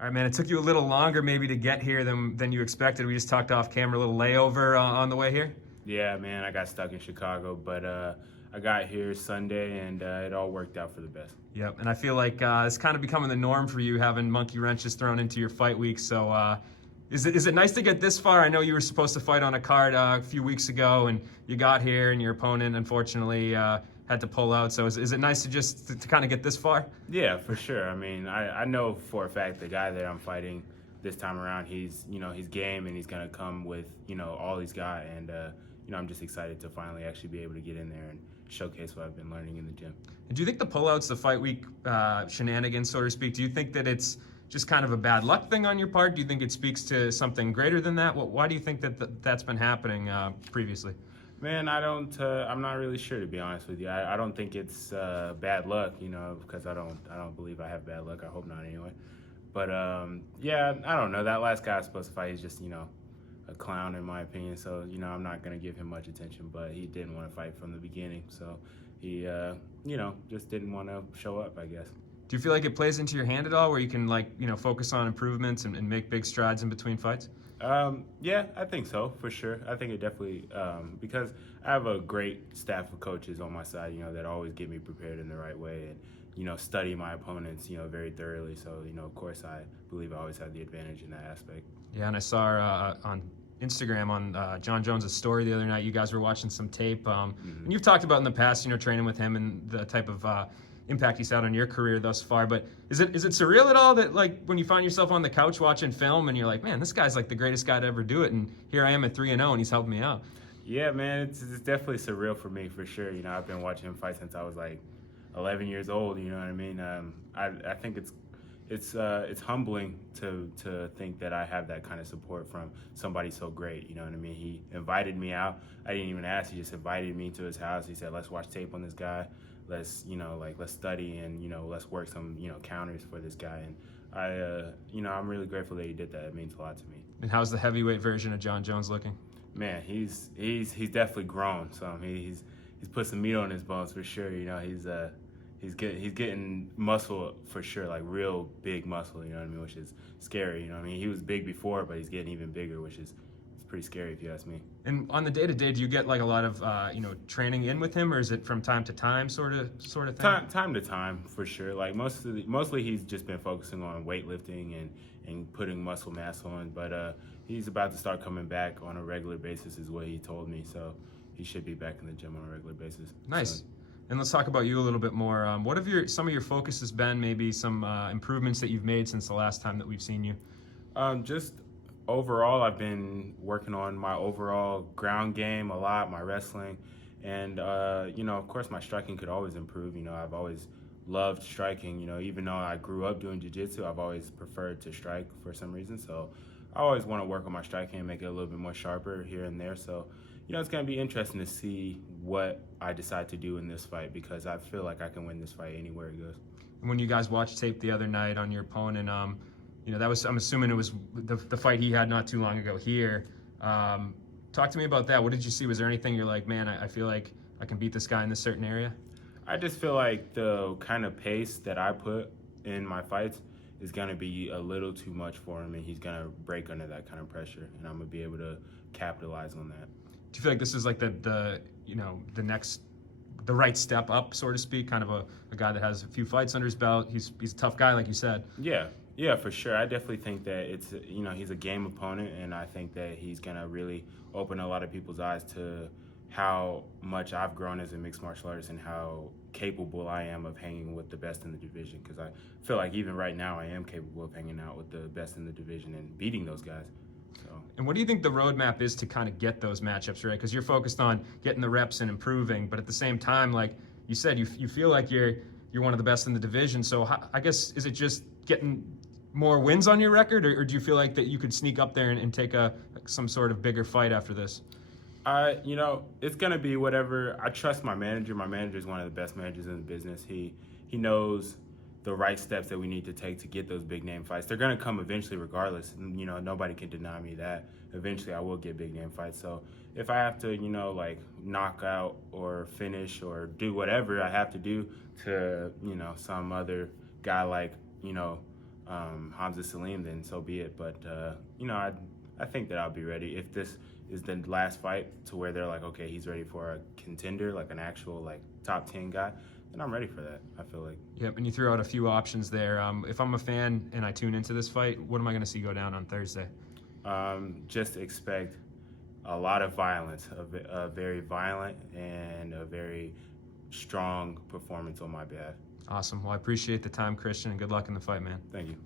All right, man. It took you a little longer maybe to get here than you expected. We just talked off camera, a little layover on the way here. Yeah, man, I got stuck in Chicago, but I got here Sunday, and it all worked out for the best. Yep, and I feel like it's kind of becoming the norm for you having monkey wrenches thrown into your fight week. So is it nice to get this far? I know you were supposed to fight on a card a few weeks ago, and you got here, and your opponent unfortunately had to pull out. So is it nice to kind of get this far? Yeah, for sure. I mean, I know for a fact the guy that I'm fighting this time around, he's game, and he's gonna come with all he's got, and I'm just excited to finally actually be able to get in there and showcase what I've been learning in the gym. And do you think the pullouts, the fight week shenanigans, so to speak, do you think that it's just kind of a bad luck thing on your part? Do you think it speaks to something greater than that? Why do you think that's been happening previously? Man, I'm not really sure, to be honest with you. I don't think it's bad luck, because I don't believe I have bad luck. I hope not, anyway. But yeah, I don't know. That last guy I was supposed to fight, he's just a clown in my opinion. So I'm not gonna give him much attention. But he didn't want to fight from the beginning, so he just didn't want to show up, I guess. Do you feel like it plays into your hand at all, where you can focus on improvements and make big strides in between fights? Yeah, I think so, for sure. I think it definitely, because I have a great staff of coaches on my side, that always get me prepared in the right way and, study my opponents, very thoroughly. So, of course, I believe I always have the advantage in that aspect. Yeah, and I saw on Instagram on Jon Jones' story the other night, you guys were watching some tape. And you've talked about in the past, training with him and the type of impact he's had on your career thus far. But is it surreal at all that, like, when you find yourself on the couch watching film and you're like, man, this guy's like the greatest guy to ever do it, and here I am at 3-0 and he's helping me out? Yeah, man, it's definitely surreal for me, for sure. I've been watching him fight since I was like 11 years old. You know what I mean? I think it's humbling to think that I have that kind of support from somebody so great. You know what I mean? He invited me out. I didn't even ask. He just invited me to his house. He said, let's watch tape on this guy. Let's let's study and let's work some counters for this guy. And I'm really grateful that he did that. It means a lot to me. And how's the heavyweight version of Jon Jones looking? Man, he's definitely grown. So he's put some meat on his bones, for sure. He's getting muscle, for sure, like real big muscle. You know what I mean? Which is scary. You know what I mean? He was big before, but he's getting even bigger, which is pretty scary if you ask me. And on the day-to-day, do you get like a lot of training in with him, or is it from time to time sort of thing? Time to time, for sure. Like mostly he's just been focusing on weightlifting and putting muscle mass on, but he's about to start coming back on a regular basis, is what he told me. So he should be back in the gym on a regular basis. Nice. So, and let's talk about you a little bit more. What have some of your focus has been? Maybe some improvements that you've made since the last time that we've seen you. Just overall, I've been working on my overall ground game a lot, my wrestling, and of course, my striking could always improve. I've always loved striking. Even though I grew up doing jiu-jitsu, I've always preferred to strike for some reason. So I always want to work on my striking and make it a little bit more sharper here and there. So it's going to be interesting to see what I decide to do in this fight, because I feel like I can win this fight anywhere it goes. When you guys watched tape the other night on your opponent, that was, I'm assuming it was the fight he had not too long ago here. Talk to me about that. What did you see? Was there anything you're like, man, I feel like I can beat this guy in this certain area? I just feel like the kind of pace that I put in my fights is going to be a little too much for him, and he's going to break under that kind of pressure, and I'm going to be able to capitalize on that. Do you feel like this is like the right step up, so to speak, kind of a guy that has a few fights under his belt? He's a tough guy, like you said. Yeah, for sure. I definitely think that it's he's a game opponent, and I think that he's gonna really open a lot of people's eyes to how much I've grown as a mixed martial artist and how capable I am of hanging with the best in the division. Because I feel like even right now I am capable of hanging out with the best in the division and beating those guys. So. And what do you think the roadmap is to kind of get those matchups right? Because you're focused on getting the reps and improving, but at the same time, like you said, you feel like you're one of the best in the division. So I guess, is it just getting more wins on your record, or do you feel like that you could sneak up there and take some sort of bigger fight after this? It's gonna be whatever. I trust my manager. My manager is one of the best managers in the business. He knows the right steps that we need to take to get those big name fights. They're gonna come eventually, regardless. Nobody can deny me that. Eventually, I will get big name fights. So if I have to, knock out or finish or do whatever I have to do to, some other guy like, Hamza Salim, then so be it. But you know, I think that I'll be ready if this is the last fight to where they're like, okay, he's ready for a contender, like an actual like top 10 guy. Then I'm ready for that. I feel like. Yep, and you threw out a few options there. If I'm a fan and I tune into this fight, what am I going to see go down on Thursday? Just expect a lot of violence, a very violent and a very strong performance on my behalf. Awesome. Well, I appreciate the time, Christian, and good luck in the fight, man. Thank you.